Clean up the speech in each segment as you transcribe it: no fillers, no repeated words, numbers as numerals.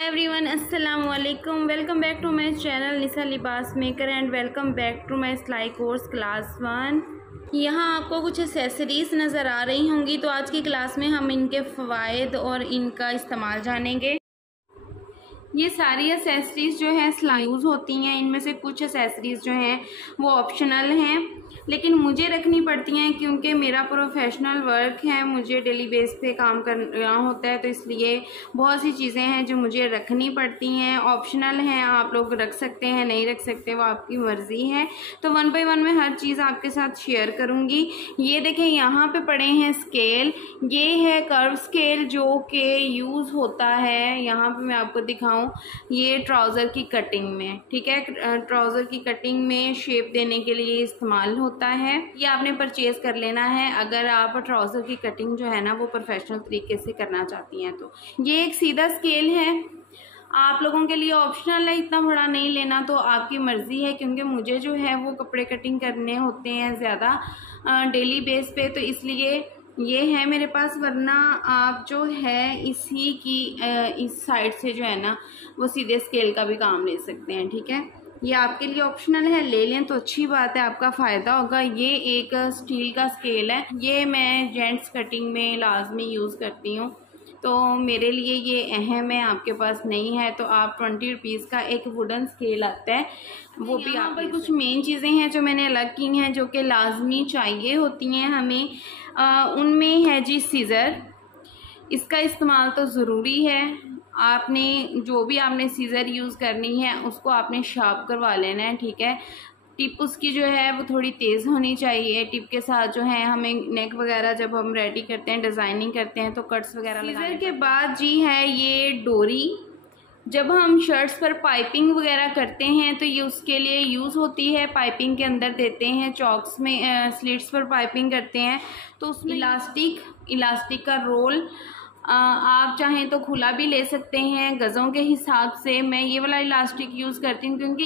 Everyone अस्सलाम वालेकुम। Welcome back to my channel Nisa Libas maker and welcome back to my सिलाई course class 1। यहाँ आपको कुछ एक्सेसरीज़ नज़र आ रही होंगी, तो आज की क्लास में हम इनके फ़वाइद और इनका इस्तेमाल जानेंगे। ये सारी एक्सेसरीज़ जो है सिलाई यूज़ होती हैं। इनमें से कुछ एक्सेसरीज़ जो हैं वो ऑप्शनल हैं, लेकिन मुझे रखनी पड़ती हैं क्योंकि मेरा प्रोफेशनल वर्क है, मुझे डेली बेस पे काम करना होता है, तो इसलिए बहुत सी चीज़ें हैं जो मुझे रखनी पड़ती हैं। ऑप्शनल हैं, आप लोग रख सकते हैं, नहीं रख सकते, वो आपकी मर्ज़ी है। तो 1 बाय 1 में हर चीज़ आपके साथ शेयर करूँगी। ये देखें, यहाँ पे पड़े हैं स्केल। ये है कर्व स्केल जो कि यूज़ होता है, यहाँ पे मैं आपको दिखाऊँ, ये ट्राउज़र की कटिंग में, ठीक है, ट्राउज़र की कटिंग में शेप देने के लिए इस्तेमाल होता है। ये आपने परचेज कर लेना है अगर आप ट्राउज़र की कटिंग जो है ना वो प्रोफेशनल तरीके से करना चाहती हैं। तो ये एक सीधा स्केल है, आप लोगों के लिए ऑप्शनल है, इतना बड़ा नहीं लेना तो आपकी मर्ज़ी है, क्योंकि मुझे जो है वो कपड़े कटिंग करने होते हैं ज़्यादा डेली बेस पे, तो इसलिए ये है मेरे पास। वरना आप जो है इसी की इस साइड से जो है ना वो सीधे स्केल का भी काम ले सकते हैं, ठीक है। ये आपके लिए ऑप्शनल है, ले लें तो अच्छी बात है, आपका फ़ायदा होगा। ये एक स्टील का स्केल है, ये मैं जेंट्स कटिंग में लाजमी यूज़ करती हूँ, तो मेरे लिए ये अहम है, आपके पास नहीं है तो आप 20 रुपीज़ का एक वुडन स्केल आता है, वो भी। यहाँ पर कुछ मेन चीज़ें हैं जो मैंने अलग की हैं, जो कि लाजमी चाहिए होती हैं हमें। उनमें है जी सीज़र, इसका इस्तेमाल तो ज़रूरी है। आपने जो भी आपने सीज़र यूज़ करनी है उसको आपने शार्प करवा लेना है, ठीक है। टिप उसकी जो है वो थोड़ी तेज़ होनी चाहिए। टिप के साथ जो है हमें नेक वगैरह जब हम रेडी करते हैं, डिज़ाइनिंग करते हैं, तो कट्स वगैरह सीज़र के बाद जी है ये डोरी। जब हम शर्ट्स पर पाइपिंग वगैरह करते हैं तो ये उसके लिए यूज़ होती है। पाइपिंग के अंदर देते हैं, चॉक्स में स्लिट्स पर पाइपिंग करते हैं, तो उसमें इलास्टिक का रोल आप चाहें तो खुला भी ले सकते हैं गज़ों के हिसाब से। मैं ये वाला इलास्टिक यूज़ करती हूँ क्योंकि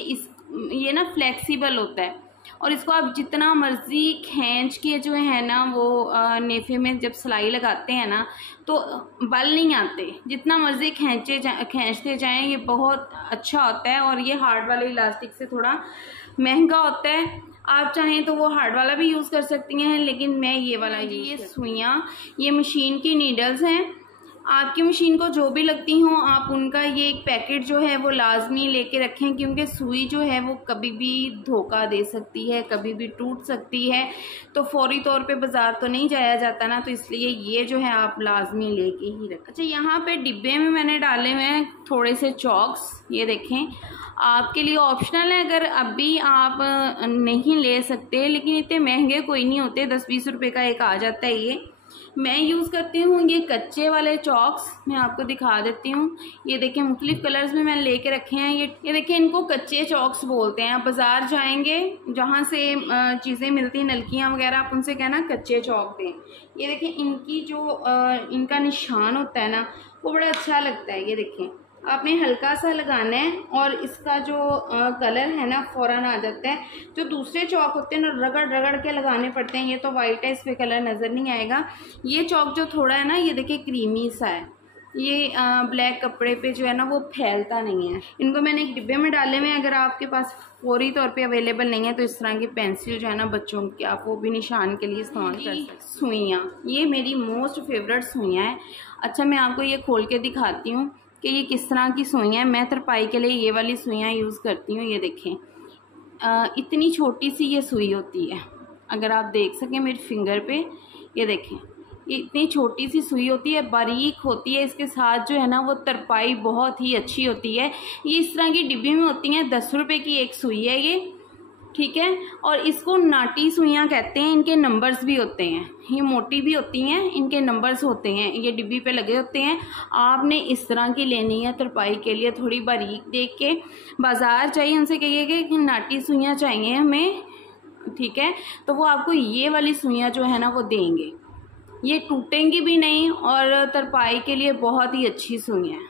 ये ना फ्लेक्सिबल होता है, और इसको आप जितना मर्ज़ी खींच के जो है ना वो नेफे में जब सिलाई लगाते हैं ना तो बल नहीं आते, जितना मर्ज़ी खींचते जाएं, ये बहुत अच्छा होता है। और ये हार्ड वाले इलास्टिक से थोड़ा महंगा होता है, आप चाहें तो वो हार्ड वाला भी यूज़ कर सकती हैं, लेकिन मैं ये वाला ये सुइयाँ, ये मशीन की नीडल्स हैं। आपकी मशीन को जो भी लगती हों आप उनका ये एक पैकेट जो है वो लाजमी लेके रखें, क्योंकि सुई जो है वो कभी भी धोखा दे सकती है, कभी भी टूट सकती है, तो फौरी तौर पे बाज़ार तो नहीं जाया जाता ना, तो इसलिए ये जो है आप लाजमी लेके ही रखें। अच्छा, यहाँ पे डिब्बे में मैंने डाले हुए हैं थोड़े से चॉक्स, ये देखें, आपके लिए ऑप्शनल है अगर अभी आप नहीं ले सकते, लेकिन इतने महंगे कोई नहीं होते, 10-20 रुपये का एक आ जाता है। ये मैं यूज़ करती हूँ ये कच्चे वाले चॉक्स, मैं आपको दिखा देती हूँ। ये देखें, मुख्तलिफ कलर्स में मैंने लेके रखे हैं। ये देखें, इनको कच्चे चॉक्स बोलते हैं। आप बाज़ार जाएंगे जहाँ से चीज़ें मिलती हैं, नलकियाँ वगैरह, आप उनसे कहना कच्चे चॉक दें। ये देखें, इनकी जो इनका निशान होता है ना वो बड़ा अच्छा लगता है। ये देखें, आपने हल्का सा लगाना है और इसका जो कलर है ना फ़ौरन आ जाता है। जो दूसरे चौक होते हैं ना रगड़ रगड़ के लगाने पड़ते हैं, ये तो वाइट है, इस पर कलर नज़र नहीं आएगा। ये चौक जो थोड़ा है ना, ये देखिए क्रीमी सा है, ये ब्लैक कपड़े पे जो है ना वो फैलता नहीं है। इनको मैंने एक डिब्बे में डाले हुए हैं। अगर आपके पास फौरी तौर पे अवेलेबल नहीं है तो इस तरह की पेंसिल जो है ना बच्चों की, आप वो भी निशान के लिए इस्तेमाल कर सकते हैं। सुइयाँ, ये मेरी मोस्ट फेवरेट सुइयाँ हैं। अच्छा, मैं आपको ये खोल के दिखाती हूँ कि ये किस तरह की सुइयाँ हैं। मैं तरपाई के लिए ये वाली सुइयाँ यूज़ करती हूँ। ये देखें, इतनी छोटी सी ये सुई होती है, अगर आप देख सकें मेरी फिंगर पे, ये देखें, ये इतनी छोटी सी सुई होती है, बारीक होती है। इसके साथ जो है ना वो तरपाई बहुत ही अच्छी होती है। ये इस तरह की डिब्बी में होती हैं, 10 रुपये की एक सुई है ये, ठीक है। और इसको नाटी सुइयाँ कहते हैं। इनके नंबर्स भी होते हैं, ये मोटी भी होती हैं, इनके नंबर्स होते हैं, ये डिब्बी पे लगे होते हैं। आपने इस तरह की लेनी है तरपाई के लिए, थोड़ी बारीक देख के। बाज़ार चाहिए, उनसे कहिएगा कि नाटी सुइयाँ चाहिए हमें, ठीक है, तो वो आपको ये वाली सुइयाँ जो है ना वो देंगे। ये टूटेंगी भी नहीं और तरपाई के लिए बहुत ही अच्छी सुइयाँ हैं।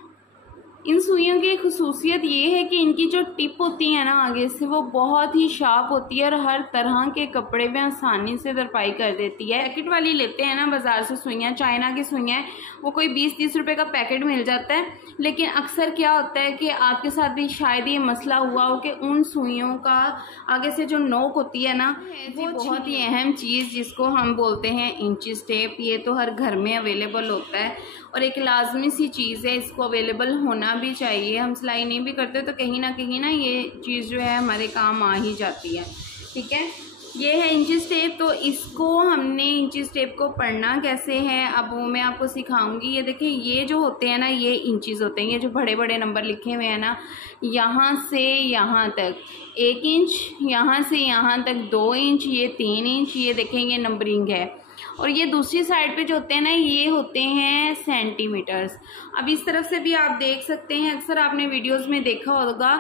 इन सुइयों की खुसूसियत ये है कि इनकी जो टिप होती है ना आगे से, वो बहुत ही शार्प होती है और हर तरह के कपड़े में आसानी से दरपाई कर देती है। पैकेट वाली लेते हैं ना बाज़ार से सुइयाँ, चाइना की सुइयाँ, वो कोई 20-30 रुपए का पैकेट मिल जाता है। लेकिन अक्सर क्या होता है कि आपके साथ भी शायद ये मसला हुआ हो कि उन सुइयों का आगे से जो नोक होती है ना, वो बहुत ही अहम चीज़ जिसको हम बोलते हैं इंचिस टेप। ये तो हर घर में अवेलेबल होता है और एक लाजमी सी चीज़ है, इसको अवेलेबल होना भी चाहिए। हम सिलाई नहीं भी करते तो कहीं ना ये चीज़ जो है हमारे काम आ ही जाती है। ठीक है, ये है इंचिस टेप। तो इसको हमने इंचिस टेप को पढ़ना कैसे है अब वो मैं आपको सिखाऊंगी। ये देखिए, ये जो होते हैं ना, ये इंचिस होते हैं। ये जो बड़े बड़े नंबर लिखे हुए हैं ना, यहाँ से यहाँ तक 1 इंच, यहाँ से यहाँ तक 2 इंच, ये 3 इंच, ये देखेंगे नंबरिंग है। और ये दूसरी साइड पे जो होते हैं ना, ये होते हैं सेंटीमीटर्स। अब इस तरफ से भी आप देख सकते हैं, अक्सर आपने वीडियोस में देखा होगा,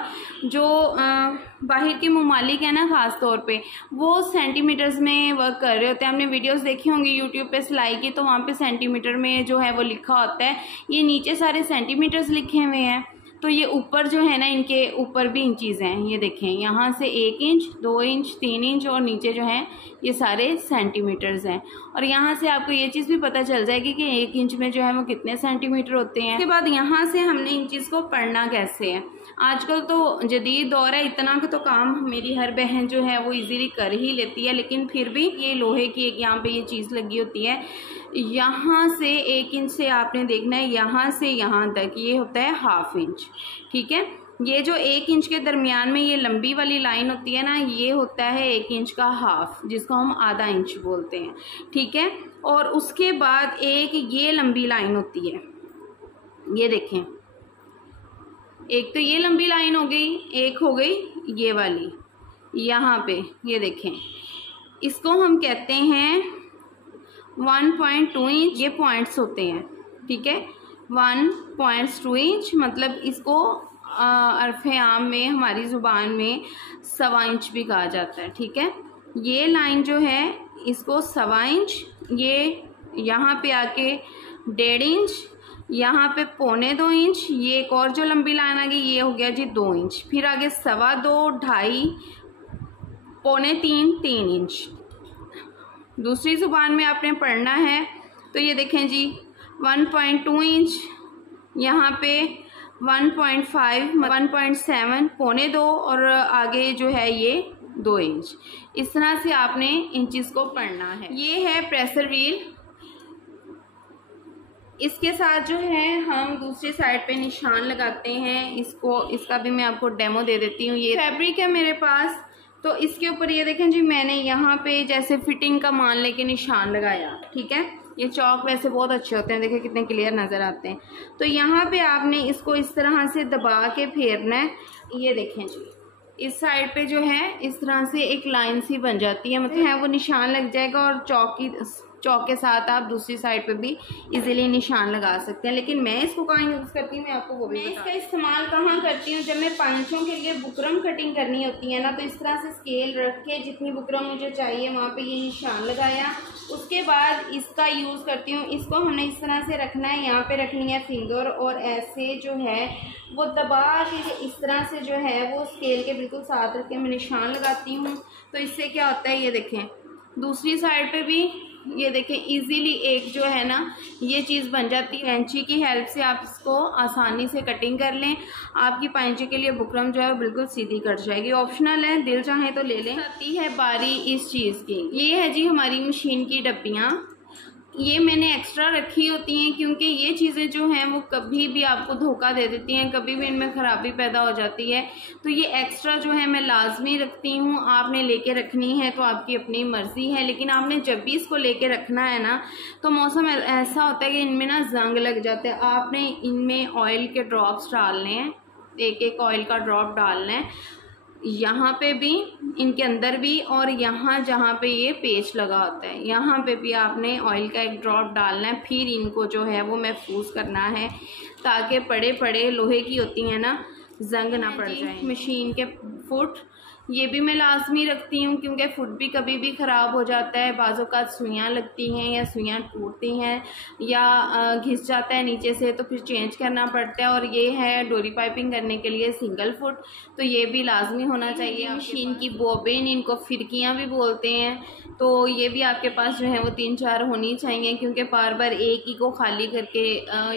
जो बाहर के ममालिक है ना, ख़ास तौर पे वो सेंटीमीटर्स में वर्क कर रहे होते हैं। आपने वीडियोस देखी होंगी यूट्यूब पे सिलाई की, तो वहाँ पे सेंटीमीटर में जो है वो लिखा होता है। ये नीचे सारे सेंटीमीटर्स लिखे हुए हैं, तो ये ऊपर जो है ना, इनके ऊपर भी इंचीज़ हैं। ये देखें, यहाँ से 1 इंच, 2 इंच, 3 इंच और नीचे जो है ये सारे सेंटीमीटर्स हैं। और यहाँ से आपको ये चीज़ भी पता चल जाएगी कि 1 इंच में जो है वो कितने सेंटीमीटर होते हैं। उसके बाद यहाँ से हमने इन चीज़ को पढ़ना कैसे है। आजकल तो जदीद दौर है, इतना का तो काम मेरी हर बहन जो है वो इजीली कर ही लेती है, लेकिन फिर भी ये लोहे की एक यहाँ पे ये चीज़ लगी होती है। यहाँ से 1 इंच से आपने देखना है, यहाँ से यहाँ तक ये होता है 1/2 इंच। ठीक है, ये जो 1 इंच के दरमियान में ये लंबी वाली लाइन होती है ना, ये होता है 1 इंच का हाफ, जिसको हम आधा इंच बोलते हैं। ठीक है, और उसके बाद एक ये लंबी लाइन होती है, ये देखें, एक तो ये लंबी लाइन हो गई, एक हो गई ये वाली यहाँ पे, ये देखें, इसको हम कहते हैं 1.2 इंच। ये पॉइंट्स होते हैं। ठीक है, 1.2 इंच मतलब इसको अरफ़े आम में हमारी ज़ुबान में 1.25 इंच भी कहा जाता है। ठीक है, ये लाइन जो है इसको 1.25 इंच, ये यहाँ पे आके 1.5 इंच, यहाँ पे 1.25 इंच, ये एक और जो लंबी लाइन आ गई ये हो गया जी 2 इंच, फिर आगे 2.25, 2.5, 3.25, 3 इंच। दूसरी ज़ुबान में आपने पढ़ना है तो ये देखें जी 1.2 इंच, यहाँ पे 1.5, 1.7, 1.25 और आगे जो है ये 2 इंच। इस तरह से आपने इंचिस को पढ़ना है। ये है प्रेशर व्हील। इसके साथ जो है हम दूसरी साइड पे निशान लगाते हैं। इसका भी मैं आपको डेमो दे देती हूँ। ये फैब्रिक है मेरे पास, तो इसके ऊपर ये देखें जी, मैंने यहाँ पे जैसे फिटिंग का मान लेके निशान लगाया। ठीक है, ये चौक वैसे बहुत अच्छे होते हैं, देखिए कितने क्लियर नज़र आते हैं। तो यहाँ पे आपने इसको इस तरह से दबा के फेरना है। ये देखें जी, इस साइड पे जो है इस तरह से एक लाइन सी बन जाती है, मतलब है वो निशान लग जाएगा और चौक के साथ आप दूसरी साइड पे भी इजीली निशान लगा सकते हैं। लेकिन मैं इसको कहाँ यूज़ करती हूँ मैं आपको वो भी बताऊँ। मैं इसका इस्तेमाल कहाँ करती हूँ, जब मैं पांचों के लिए बुकरम कटिंग करनी होती है ना, तो इस तरह से स्केल रख के जितनी बुकरम मुझे चाहिए वहाँ पे ये निशान लगाया। उसके बाद इसका यूज़ करती हूँ, इसको हमने इस तरह से रखना है, यहाँ पे रखनी है फिंगर और ऐसे जो है वो दबा के इस तरह से जो है वो स्केल के बिल्कुल साथ रख के मैं निशान लगाती हूँ। तो इससे क्या होता है, ये देखें दूसरी साइड पे भी ये देखें इजीली एक जो है ना ये चीज़ बन जाती है। कैंची की हेल्प से आप इसको आसानी से कटिंग कर लें, आपकी पांचे के लिए बुकरम जो है बिल्कुल सीधी कट जाएगी। ऑप्शनल है, दिल चाहे तो ले लें। आती है बारी इस चीज़ की, ये है जी हमारी मशीन की डब्बियाँ। ये मैंने एक्स्ट्रा रखी होती हैं क्योंकि ये चीज़ें जो हैं वो कभी भी आपको धोखा दे देती हैं, कभी भी इनमें ख़राबी पैदा हो जाती है। तो ये एक्स्ट्रा जो है मैं लाजमी रखती हूँ। आपने लेके रखनी है तो आपकी अपनी मर्ज़ी है, लेकिन आपने जब भी इसको लेके रखना है ना तो मौसम ऐसा होता है कि इनमें ना जंग लग जाता है। आपने इनमें ऑयल के ड्रॉप्स डालने हैं, एक एक ऑयल का ड्रॉप डालना है, यहाँ पे भी, इनके अंदर भी, और यहाँ जहाँ पे ये पेच लगा होता है यहाँ पे भी आपने ऑयल का एक ड्रॉप डालना है। फिर इनको जो है वो महफूज करना है ताकि पड़े लोहे की होती हैं ना, जंग ना पड़ जाए। मशीन के फुट ये भी मैं लाजमी रखती हूँ क्योंकि फुट भी कभी भी ख़राब हो जाता है, बाज़ों का सुइयाँ लगती हैं या सुइयाँ टूटती हैं या घिस जाता है नीचे से, तो फिर चेंज करना पड़ता है। और ये है डोरी पाइपिंग करने के लिए सिंगल फुट, तो ये भी लाजमी होना चाहिए। मशीन की बॉबिन, इनको फिरकियाँ भी बोलते हैं, तो ये भी आपके पास जो है वो 3-4 होनी चाहिए क्योंकि बार बार एक ही को खाली करके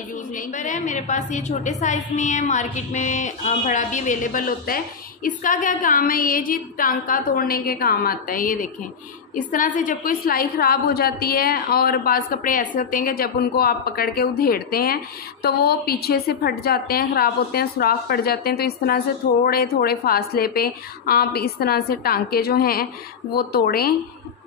यूज़ नहीं पर है। मेरे पास ये छोटे साइज़ में है, मार्केट में बड़ा भी अवेलेबल होता है। इसका क्या काम है, ये जी टांका तोड़ने के काम आता है। ये देखें, इस तरह से जब कोई सिलाई ख़राब हो जाती है और बाज़ कपड़े ऐसे होते हैं कि जब उनको आप पकड़ के उधेड़ते हैं तो वो पीछे से फट जाते हैं, ख़राब होते हैं, सुराख पड़ जाते हैं। तो इस तरह से थोड़े थोड़े फासले पे आप इस तरह से टांके जो हैं वो तोड़ें।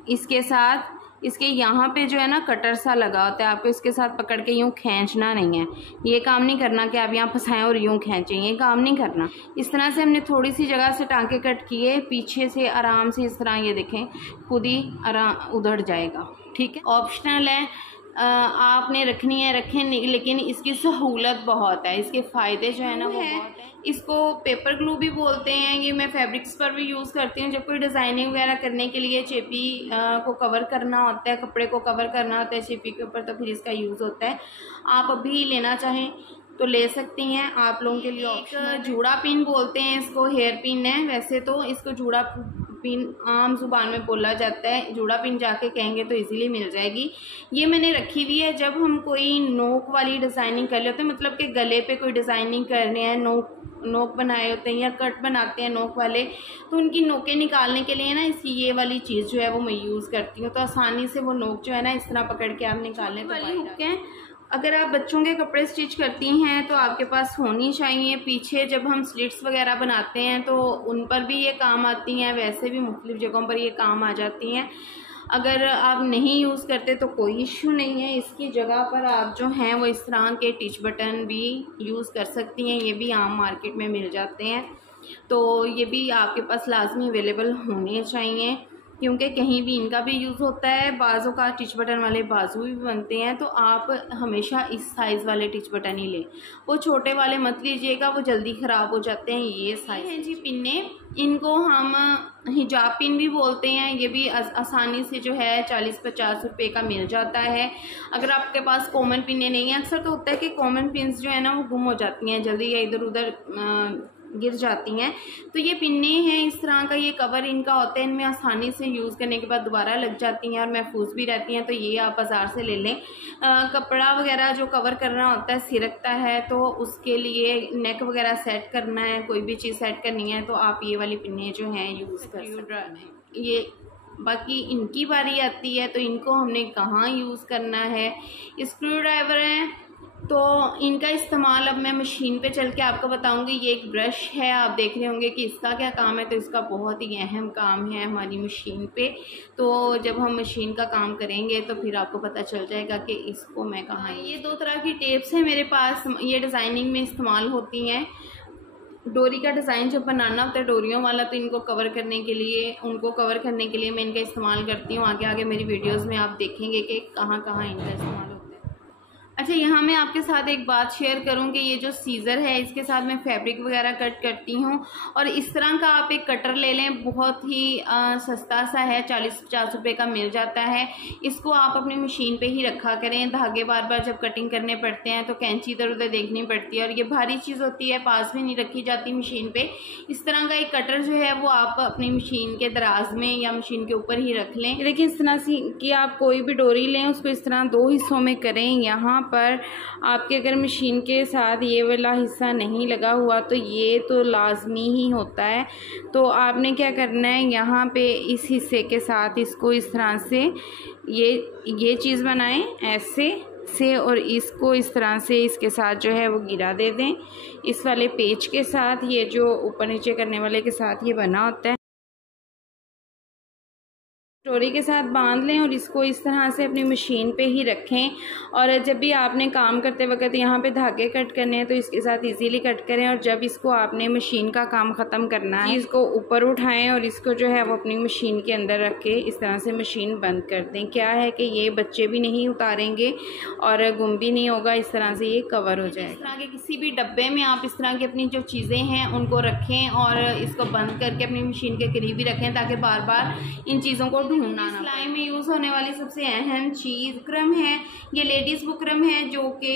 इसके साथ इसके यहाँ पे जो है ना कटर सा लगा होता है, आपको इसके साथ पकड़ के यूँ खींचना नहीं है। ये काम नहीं करना कि आप यहाँ फंसाएं और यूँ खींचें, ये काम नहीं करना। इस तरह से हमने थोड़ी सी जगह से टांके कट किए, पीछे से आराम से इस तरह ये देखें खुद ही आराम उधड़ जाएगा। ठीक है, ऑप्शनल है, आपने रखनी है रखें, लेकिन इसकी सहूलत बहुत है, इसके फ़ायदे जो है ना वो बहुत है। इसको पेपर ग्लू भी बोलते हैं। ये मैं फैब्रिक्स पर भी यूज़ करती हूँ। जब कोई डिज़ाइनिंग वगैरह करने के लिए चेपी को कवर करना होता है, कपड़े को कवर करना होता है चेपी के ऊपर, तो फिर इसका यूज़ होता है। आप अभी लेना चाहें तो ले सकती हैं, आप लोगों के लिए। एक जूड़ा पिन बोलते हैं इसको, हेयर पिन है वैसे तो, इसको जूड़ा पिन आम जुबान में बोला जाता है। जूड़ा पिन जाके कहेंगे तो इजीली मिल जाएगी। ये मैंने रखी हुई है, जब हम कोई नोक वाली डिज़ाइनिंग कर लेते हैं, मतलब कि गले पे कोई डिज़ाइनिंग करने हैं, नोक बनाए होते हैं या कट बनाते हैं नोक वाले, तो उनकी नोकें निकालने के लिए ना इसकी ये वाली चीज़ जो है वो मैं यूज़ करती हूँ। तो आसानी से वो नोक जो है ना इस तरह पकड़ के आप निकाल लें। वाली हुक है, अगर आप बच्चों के कपड़े स्टिच करती हैं तो आपके पास होनी चाहिए। पीछे जब हम स्लिट्स वगैरह बनाते हैं तो उन पर भी ये काम आती हैं, वैसे भी मुख्तलिफ़ जगहों पर ये काम आ जाती हैं। अगर आप नहीं यूज़ करते तो कोई इश्यू नहीं है, इसकी जगह पर आप जो हैं वो इस तरह के टिच बटन भी यूज़ कर सकती हैं। ये भी आम मार्केट में मिल जाते हैं, तो ये भी आपके पास लाजमी अवेलेबल होने चाहिए क्योंकि कहीं भी इनका भी यूज़ होता है। बाज़ों का टिच बटन वाले बाजू भी बनते हैं, तो आप हमेशा इस साइज़ वाले टिच बटन ही लें, वो छोटे वाले मत लीजिएगा, वो जल्दी ख़राब हो जाते हैं। ये साइज़ है जी पिन्ने, इनको हम हिजाब पिन भी बोलते हैं। ये भी आसानी से जो है 40-50 रुपये का मिल जाता है। अगर आपके पास कॉमन पिन्ने नहीं हैं, अक्सर तो होता है कि कॉमन पिन्स जो है ना वो गुम हो जाती हैं जल्दी या इधर उधर गिर जाती हैं, तो ये पिन्ने हैं इस तरह का, ये कवर इनका होता है, इनमें आसानी से यूज़ करने के बाद दोबारा लग जाती हैं और महफूज भी रहती हैं। तो ये आप बाज़ार से ले लें। कपड़ा वगैरह जो कवर करना होता है सिरकता है, तो उसके लिए नेक वगैरह सेट करना है, कोई भी चीज़ सेट करनी है, तो आप ये वाली पिन्ने जो हैं यूज़ कर सकते हैं। ये बाकी इनकी बारी आती है तो इनको हमने कहाँ यूज़ करना है। स्क्रू ड्राइवर हैं तो इनका इस्तेमाल अब मैं मशीन पे चल के आपको बताऊंगी। ये एक ब्रश है, आप देख रहे होंगे कि इसका क्या काम है, तो इसका बहुत ही अहम काम है हमारी मशीन पे। तो जब हम मशीन का काम करेंगे तो फिर आपको पता चल जाएगा कि इसको मैं कहाँ। ये 2 तरह की टेप्स हैं मेरे पास, ये डिज़ाइनिंग में इस्तेमाल होती हैं। डोरी का डिज़ाइन जब बनाना होता है डोरियों वाला, तो इनको कवर करने के लिए, उनको कवर करने के लिए मैं इनका इस्तेमाल करती हूँ। आगे आगे मेरी वीडियोस में आप देखेंगे कि कहाँ कहाँ इनका इस्तेमाल होता है। अच्छा, यहाँ मैं आपके साथ एक बात शेयर करूँ कि ये जो सीज़र है इसके साथ मैं फैब्रिक वगैरह कट करती हूँ, और इस तरह का आप एक कटर ले लें, बहुत ही सस्ता सा है, 40-50 रुपये का मिल जाता है। इसको आप अपनी मशीन पे ही रखा करें, धागे बार बार जब कटिंग करने पड़ते हैं तो कैंची इधर उधर देखनी पड़ती है, और ये भारी चीज़ होती है, पास में नहीं रखी जाती मशीन पे। इस तरह का एक कटर जो है वो आप अपनी मशीन के दराज में या मशीन के ऊपर ही रख लें। लेकिन इस तरह से कि आप कोई भी डोरी लें उसको इस तरह 2 हिस्सों में करें। यहाँ पर आपके अगर मशीन के साथ ये वाला हिस्सा नहीं लगा हुआ तो ये तो लाजमी ही होता है, तो आपने क्या करना है, यहाँ पे इस हिस्से के साथ इसको इस तरह से ये चीज़ बनाएं ऐसे से, और इसको इस तरह से इसके साथ जो है वो गिरा दे दें, इस वाले पेच के साथ, ये जो ऊपर नीचे करने वाले के साथ ये बना होता है। स्टोरी के साथ बांध लें और इसको इस तरह से अपनी मशीन पे ही रखें। और जब भी आपने काम करते वक्त यहाँ पे धागे कट करने हैं तो इसके साथ इजीली कट करें। और जब इसको आपने मशीन का काम ख़त्म करना है, इसको ऊपर उठाएं और इसको जो है वो अपनी मशीन के अंदर रख के इस तरह से मशीन बंद कर दें। क्या है कि ये बच्चे भी नहीं उतारेंगे और गुम भी नहीं होगा, इस तरह से ये कवर हो जाएगा। इस तरह के किसी भी डब्बे में आप इस तरह की अपनी जो चीज़ें हैं उनको रखें और इसको बंद करके अपनी मशीन के करीब ही रखें ताकि बार बार इन चीज़ों को ढूंढना। सिलाई में यूज़ होने वाली सबसे अहम चीज़ बुकरम है। ये लेडीज़ बुकरम है जो कि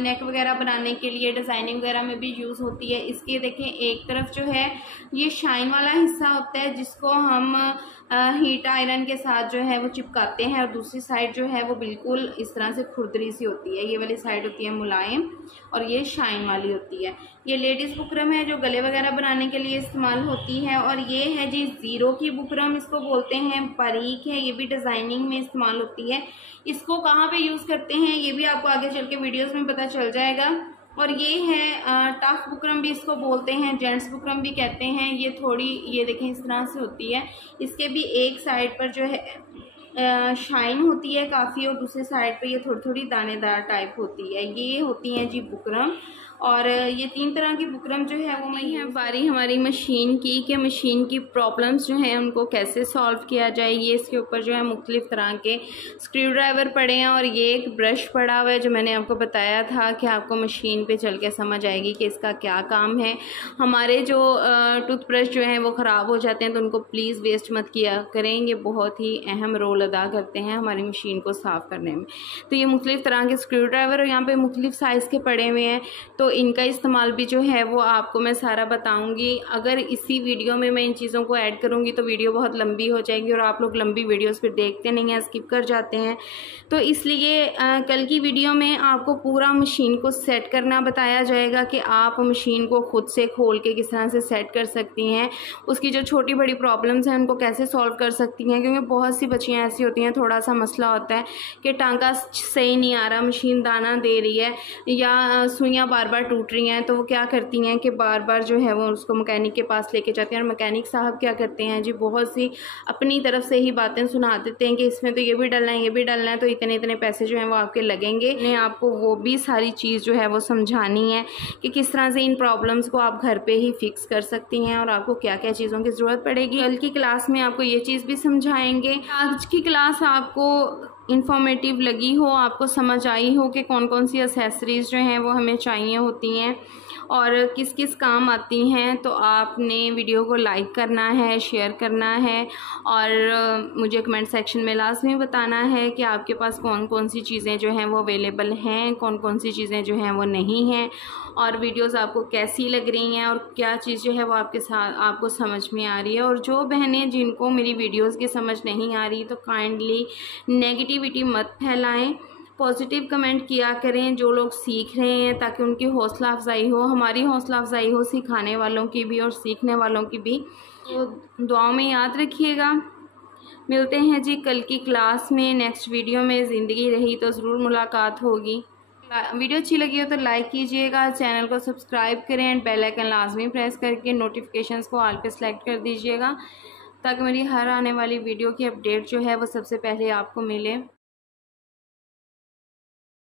नेक वगैरह बनाने के लिए डिज़ाइनिंग वगैरह में भी यूज़ होती है। इसके देखें एक तरफ जो है ये शाइन वाला हिस्सा होता है जिसको हम हीट आयरन के साथ जो है वो चिपकाते हैं और दूसरी साइड जो है वो बिल्कुल इस तरह से खुरदरी सी होती है। ये वाली साइड होती है मुलायम और ये शाइन वाली होती है। ये लेडीज़ बुकरम है जो गले वगैरह बनाने के लिए इस्तेमाल होती है। और ये है जी ज़ीरो की बुकरम, इसको बोलते हैं, बारीक है, ये भी डिज़ाइनिंग में इस्तेमाल होती है। इसको कहाँ पे यूज़ करते हैं ये भी आपको आगे चल के वीडियोज़ में पता चल जाएगा। और ये है टफ बुकरम भी इसको बोलते हैं, जेंट्स बुकरम भी कहते हैं। ये थोड़ी, ये देखें इस तरह से होती है। इसके भी एक साइड पर जो है शाइन होती है काफ़ी और दूसरी साइड पे ये थोड़ी थोड़ी दानेदार टाइप होती है। ये होती हैं जी बुकरम। और ये 3 तरह की बुकरम जो है वो नहीं है। बारी हमारी मशीन की कि मशीन की प्रॉब्लम्स जो हैं उनको कैसे सॉल्व किया जाए। ये इसके ऊपर जो है मुख्तलिफ़ तरह के स्क्रू ड्राइवर पड़े हैं और ये एक ब्रश पड़ा हुआ है जो मैंने आपको बताया था कि आपको मशीन पे चल के समझ आएगी कि इसका क्या काम है। हमारे जो टूथब्रश जो हैं वो ख़राब हो जाते हैं तो उनको प्लीज़ वेस्ट मत किया करें, ये बहुत ही अहम रोल अदा करते हैं हमारी मशीन को साफ़ करने में। तो ये मुख्तलिफ़ तरह के स्क्रू ड्राइवर और यहाँ पर मुख्तलिफ़ साइज़ के पड़े हुए हैं तो इनका इस्तेमाल भी जो है वो आपको मैं सारा बताऊंगी। अगर इसी वीडियो में मैं इन चीज़ों को ऐड करूंगी तो वीडियो बहुत लंबी हो जाएगी और आप लोग लंबी वीडियोस फिर देखते नहीं हैं, स्किप कर जाते हैं। तो इसलिए कल की वीडियो में आपको पूरा मशीन को सेट करना बताया जाएगा कि आप मशीन को खुद से खोल के किस तरह से सेट कर सकती हैं, उसकी जो छोटी बड़ी प्रॉब्लम्स हैं उनको कैसे सॉल्व कर सकती हैं। क्योंकि बहुत सी बच्चियाँ ऐसी होती हैं, थोड़ा सा मसला होता है कि टांका सही नहीं आ रहा, मशीन दाना दे रही है या सुइयाँ बार बार टूट रही हैं, तो वो क्या करती हैं कि बार बार जो है वो उसको मैकेनिक के पास लेके जाते हैं। और मैकेनिक साहब क्या करते हैं जी, बहुत सी अपनी तरफ से ही बातें सुना देते हैं कि इसमें तो ये भी डलना है, ये भी डलना है, तो इतने इतने पैसे जो हैं वो आपके लगेंगे। उन्हें आपको वो भी सारी चीज़ जो है वो समझानी है कि किस तरह से इन प्रॉब्लम्स को आप घर पे ही फिक्स कर सकती हैं और आपको क्या क्या चीज़ों की ज़रूरत पड़ेगी। कल की क्लास में आपको ये चीज़ भी समझाएंगे। आज की क्लास आपको इंफॉर्मेटिव लगी हो, आपको समझ आई हो कि कौन कौन सी एक्सेसरीज़ जो हैं वो हमें चाहिए होती हैं और किस किस काम आती हैं, तो आपने वीडियो को लाइक करना है, शेयर करना है और मुझे कमेंट सेक्शन में लाजमी बताना है कि आपके पास कौन कौन सी चीज़ें जो हैं वो अवेलेबल हैं, कौन कौन सी चीज़ें जो हैं वो नहीं हैं और वीडियोस आपको कैसी लग रही हैं और क्या चीज़ जो है वो आपके साथ आपको समझ में आ रही है। और जो बहनें जिनको मेरी वीडियोस की समझ नहीं आ रही तो काइंडली नेगेटिविटी मत फैलाएं, पॉजिटिव कमेंट किया करें जो लोग सीख रहे हैं, ताकि उनकी हौसला अफजाई हो, हमारी हौसला अफजाई हो, सिखाने वालों की भी और सीखने वालों की भी। तो दुआओं में याद रखिएगा। मिलते हैं जी कल की क्लास में, नेक्स्ट वीडियो में। ज़िंदगी रही तो ज़रूर मुलाकात होगी। वीडियो अच्छी लगी हो तो लाइक कीजिएगा, चैनल को सब्सक्राइब करें एंड बेल आइकन लाजमी प्रेस करके नोटिफिकेशंस को ऑल पे सेलेक्ट कर दीजिएगा ताकि मेरी हर आने वाली वीडियो की अपडेट जो है वो सबसे पहले आपको मिले।